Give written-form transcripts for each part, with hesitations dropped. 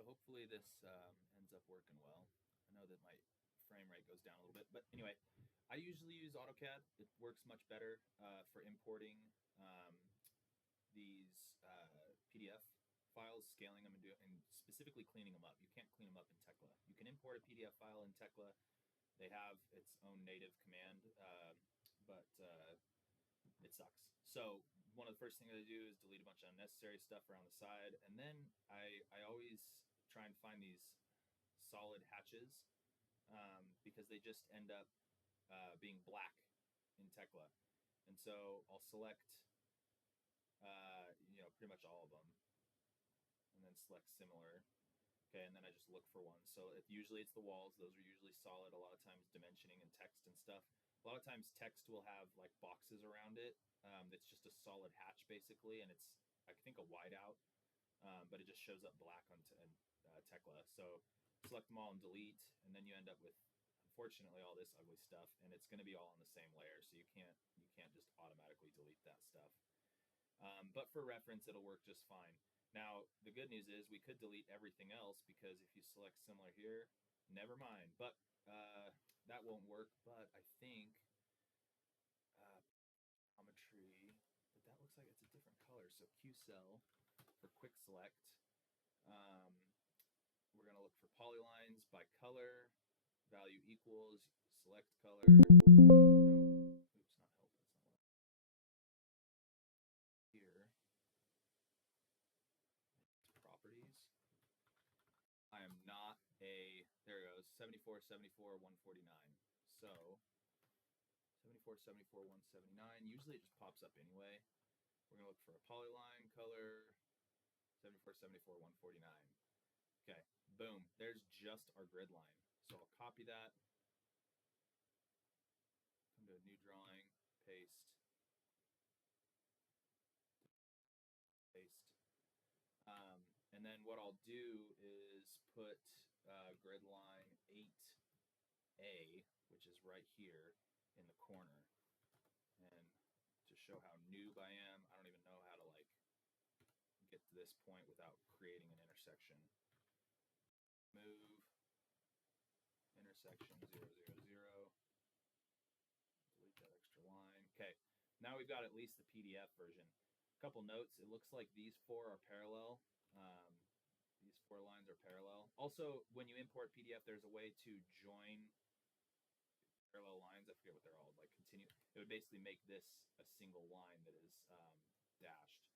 so hopefully this ends up working well. I know that my frame rate goes down a little bit, but anyway, I usually use AutoCAD. It works much better for importing um, these PDF files, scaling them, and specifically cleaning them up. You can't clean them up in Tekla. You can import a PDF file in Tekla. They have its own native command, but it sucks. So one of the first things I do is delete a bunch of unnecessary stuff around the side, and then I always try and find these solid hatches because they just end up being black in Tekla, and so I'll select pretty much all of them, and then select similar. Okay, and then I just look for one. So usually it's the walls; those are usually solid. A lot of times dimensioning and text and stuff. A lot of times text will have like boxes around it. It's just a solid hatch basically, and it's I think a whiteout, but it just shows up black on Tekla. So select them all and delete, and then you end up with unfortunately all this ugly stuff, and it's going to be all on the same layer. So you can't just automatically delete that stuff. But for reference, it'll work just fine. Now, the good news is we could delete everything else because if you select similar here, never mind. But that won't work. But I think geometry, but that looks like it's a different color. So Q cell for quick select. We're going to look for polylines by color, value equals, select color. No, oops, not help. That's not what here. Properties. I am not there it goes, 74, 74, 149. So 74, 74, 179. Usually it just pops up anyway. We're going to look for a polyline color, 74, 74, 149. Okay, boom. There's just our grid line. So I'll copy that, come to a new drawing, paste, paste. And then what I'll do is put grid line 8A, which is right here in the corner. And to show how noob I am, I don't even know how to like get to this point without creating an intersection. Move, intersection 0, 0, 0. Delete that extra line. Okay, now we've got at least the PDF version. A couple notes, it looks like these four are parallel. These four lines are parallel. Also, when you import PDF, there's a way to join parallel lines. I forget what they're called. Like continue. It would basically make this a single line that is dashed,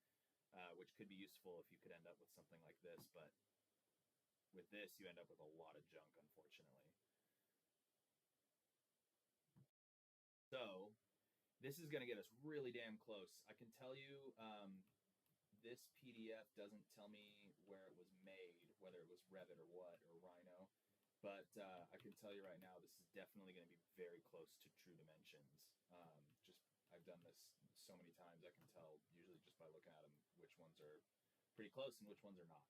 which could be useful if you could end up with something like this. But with this, you end up with a lot of junk, unfortunately. So this is going to get us really damn close. I can tell you this PDF doesn't tell me where it was made, whether it was Revit or what, or Rhino. But I can tell you right now, this is definitely going to be very close to true dimensions. I've done this so many times, I can tell usually just by looking at them which ones are pretty close and which ones are not.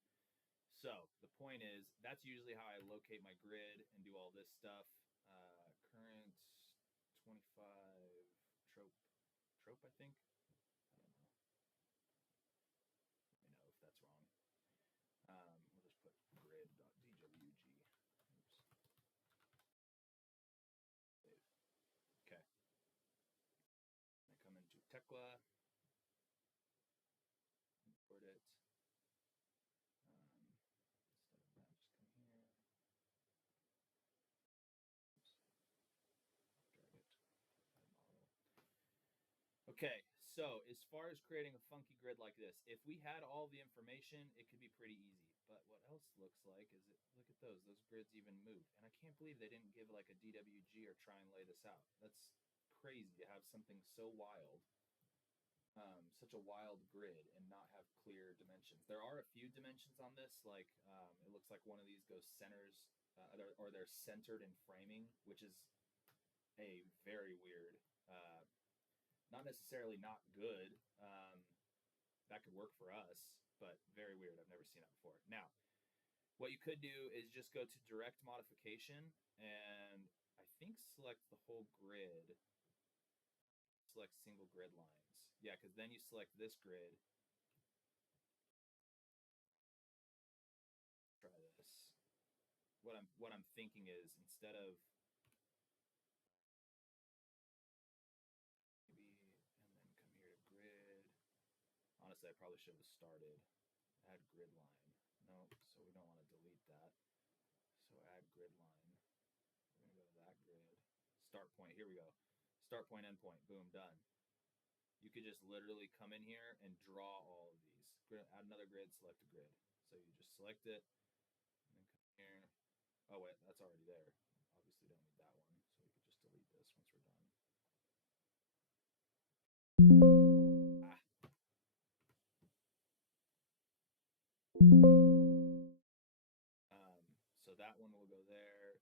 So the point is, that's usually how I locate my grid and do all this stuff. Current 25 trope, I think. I don't know. Let me know if that's wrong. We'll just put grid.dwg. Oops. Save. Okay. I come into Tekla, import it. Instead of that, just come here. Oops. Drag it. Add model. Okay, so as far as creating a funky grid like this, if we had all the information, it could be pretty easy. But what else looks like is look at those grids even moved. And I can't believe they didn't give like a DWG or try and lay this out. That's crazy to have something so wild, such a wild grid and not have clear dimensions. There are a few dimensions on this, like it looks like one of these goes centers, or they're centered in framing, which is a very weird, not necessarily not good. That could work for us, but very weird. I've never seen that before. Now, what you could do is just go to direct modification and I think select the whole grid. Select single grid lines. Yeah, because then you select this grid. Try what I'm thinking is instead of maybe and then come here to grid. Honestly, I probably should have started add grid line. No, so we don't want to delete that. So add grid line. We're gonna go to that grid. Start point. Here we go. Start point, end point. Boom, done. You could just literally come in here and draw all of these. Add another grid, select a grid. So you just select it, and then come here. Oh wait, that's already there. Obviously don't need that one, so we could just delete this once we're done. Ah. So that one will go there.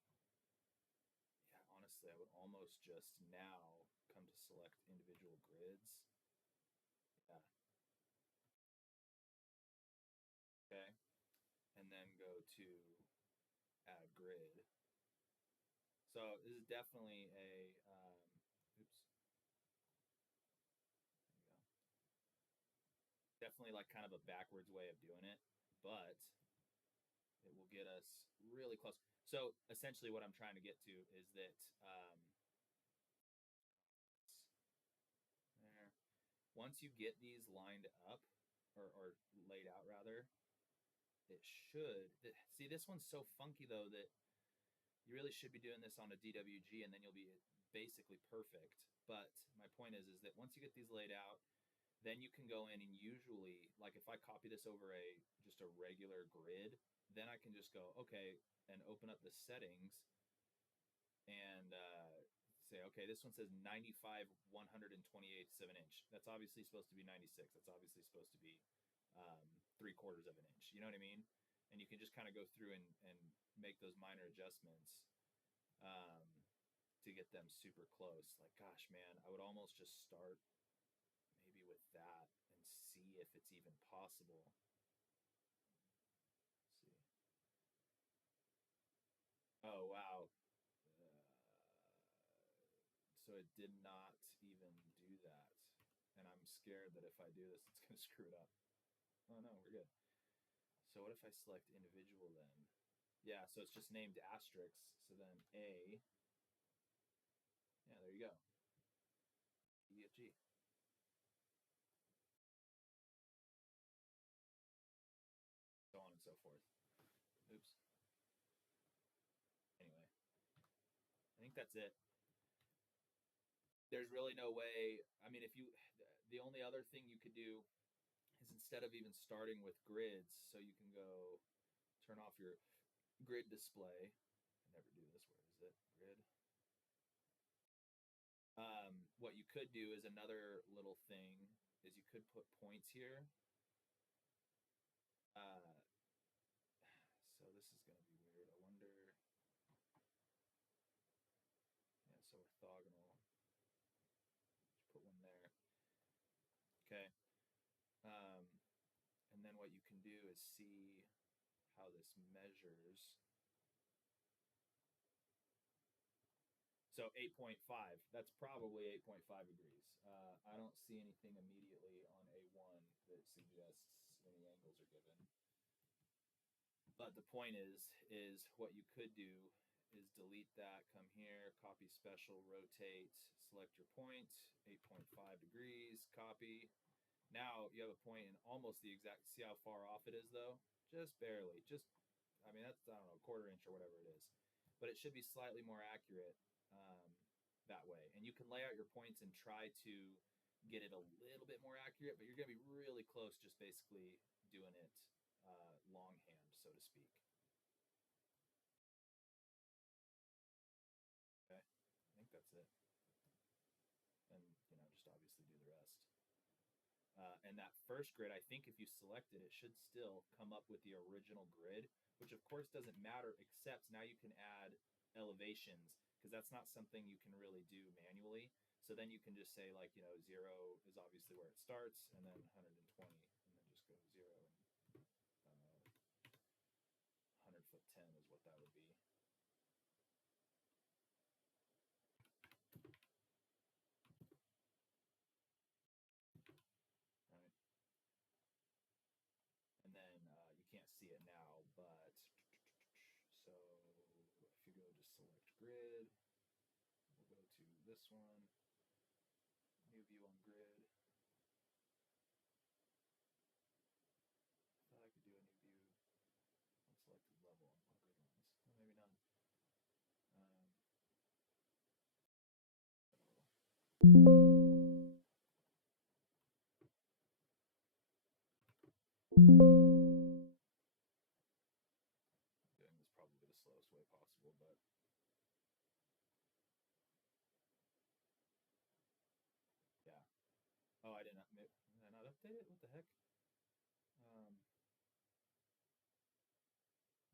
Yeah, honestly, I would almost just now come to select individual grids. Yeah. Okay. And then go to add grid. So this is definitely a, oops, there you go. Definitely like kind of a backwards way of doing it, but it will get us really close. So essentially what I'm trying to get to is that, there, once you get these lined up or laid out rather, it should, see, this one's so funky though that you really should be doing this on a DWG and then you'll be basically perfect. But my point is that once you get these laid out, then you can go in and usually, like if I copy this over just a regular grid, then I can just go, okay, and open up the settings and say, okay, this one says 95 128ths of an inch. That's obviously supposed to be 96. That's obviously supposed to be 3/4 of an inch. You know what I mean? And you can just kind of go through and make those minor adjustments um, to get them super close. Like, gosh, man, I would almost just start maybe with that and see if it's even possible. Let's see. Oh, wow. So it did not even do that. And I'm scared that if I do this, it's going to screw it up. Oh, no, we're good. So what if I select individual then? Yeah, so it's just named asterisks. So then A. Yeah, there you go. EFG. So on and so forth. Oops. Anyway, I think that's it. There's really no way. I mean, if you, the only other thing you could do is instead of even starting with grids, so you can go turn off your grid display. I never do this. Where is it? Grid. What you could do is another little thing is you could put points here. So this is going to be weird. I wonder. Yeah, so orthogonal. Just put one there. Okay. And then what you can do is see how this measures. So 8.5, that's probably 8.5 degrees. I don't see anything immediately on A1 that suggests any angles are given. But the point is what you could do is delete that, come here, copy special, rotate, select your point, 8.5 degrees, copy. Now you have a point in almost the exact, see how far off it is though? Just barely, just, I mean, that's, I don't know, a 1/4 inch or whatever it is. But it should be slightly more accurate that way. And you can lay out your points and try to get it a little bit more accurate, but you're going to be really close just basically doing it longhand, so to speak. Okay, I think that's it. And, you know, just obviously do the rest. And that first grid, I think if you select it, it should still come up with the original grid, which of course doesn't matter, except now you can add elevations because that's not something you can really do manually. So then you can just say like, you know, 0 is obviously where it starts and then 120 and then just go 0 and 100'10" is what that would be. Right. And then you can't see it now, but so select grid. We'll go to this one. New view on grid. I thought I could do a new view on selected level on grid lines. Well, maybe not. Doing this probably the slowest way possible, but yeah. Oh, I did not update it? What the heck?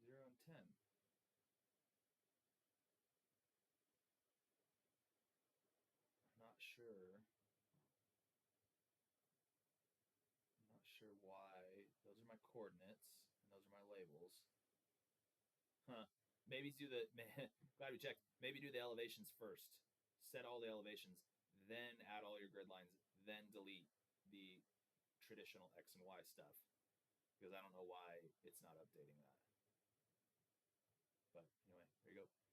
0 and 10. Not sure. I'm not sure why. Those are my coordinates, and those are my labels. Huh. Maybe do the. Glad we checked. Maybe do the elevations first. Set all the elevations, then add all your grid lines, then delete the traditional X and Y stuff. Because I don't know why it's not updating that. But anyway, there you go.